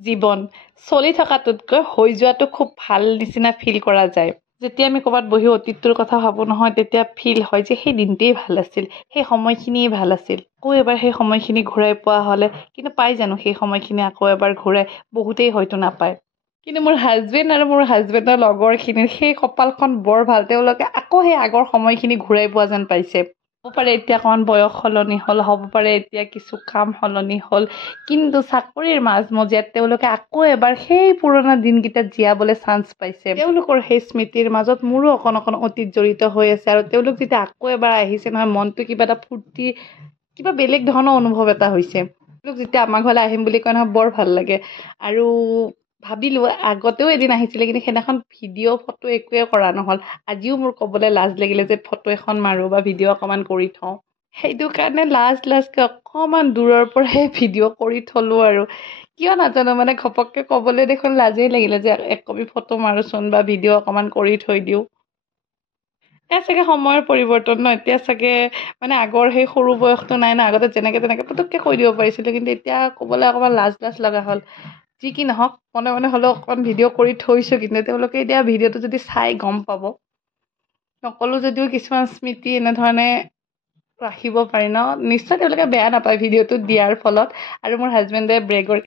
জীৱন চলি থকাটোতকৈ হৈ যোৱাটো খুব ভাল নিচিনা ফিল কৰা যায়। যেতিয়া আমি ক'ৰবাত বহি অতীতটোৰ কথা ভাবোঁ নহয়, তেতিয়া ফিল হয় যে সেই দিনটোৱেই ভাল আছিল, সেই সময়খিনিয়ে ভাল আছিল। আকৌ এবাৰ সেই সময়খিনি ঘূৰাই পোৱা হ'লে, কিন্তু পাই জানো সেই সময়খিনি আকৌ এবাৰ ঘূৰাই? বহুতেই হয়তো নাপায়। কিন্তু মোৰ হাজবেণ্ড আৰু মোৰ হাজবেণ্ডৰ লগৰখিনিৰ সেই কপালখন বৰ ভাল। তেওঁলোকে আকৌ সেই আগৰ সময়খিনি ঘূৰাই পোৱা যেন পাইছে। হ'ব পাৰে এতিয়া অকণমান বয়স সলনি হ'ল, হ'ব পাৰে এতিয়া কিছু কাম সলনি হ'ল, কিন্তু চাকৰিৰ মাজমজিয়াত তেওঁলোকে আকৌ এবাৰ সেই পুৰণা দিনকেইটাত জীয়াবলৈ চান্স পাইছে। তেওঁলোকৰ সেই স্মৃতিৰ মাজত মোৰো অকণ অকণ অতীত জড়িত হৈ আছে, আৰু তেওঁলোক যেতিয়া আকৌ এবাৰ আহিছে নহয়, মনটো কিবা এটা ফূৰ্তি, কিবা বেলেগ ধৰণৰ অনুভৱ এটা হৈছে। তেওঁলোক যেতিয়া আমাৰ ঘৰলৈ আহিম বুলি কয় নহয়, বৰ ভাল লাগে। আৰু ভাবিলোঁ আগতেও এদিন আহিছিলে, কিন্তু সেইদিনাখন ভিডিঅ' ফটো একোৱে কৰা নহ'ল। আজিও মোৰ ক'বলৈ লাজ লাগিলে যে ফটো এখন মাৰোঁ বা ভিডিঅ' অকণমান কৰি থওঁ। সেইটো কাৰণে লাজকৈ অকণমান দূৰৰ পৰাই ভিডিঅ' কৰি থলোঁ আৰু। কিয় নাজানো, মানে ঘপককৈ ক'বলৈ দেখোন লাজেই লাগিলে যে এক কপি ফটো মাৰোঁচোন বা ভিডিঅ' অকণমান কৰি থৈ দিওঁ। এতিয়া চাগে সময়ৰ পৰিৱৰ্তন ন, এতিয়া চাগে মানে আগৰ সেই সৰু বয়সটো নাই ন। আগতে যেনেকৈ তেনেকৈ পুটুককৈ কৈ দিব পাৰিছিলোঁ, কিন্তু এতিয়া ক'বলৈ অকণমান লাজ লগা হ'ল। যি কি নহওক, মনে মনে হ'লেও অকণমান ভিডিঅ' কৰি থৈছোঁ, কিন্তু তেওঁলোকে এতিয়া ভিডিঅ'টো যদি চাই গম পাব। নকলোঁ যদিও কিছুমান স্মৃতি এনেধৰণে ৰাখিব পাৰি ন, নিশ্চয় তেওঁলোকে বেয়া নাপায় ভিডিঅ'টো দিয়াৰ ফলত। আৰু মোৰ হাজবেণ্ডে ব্ৰেগৰ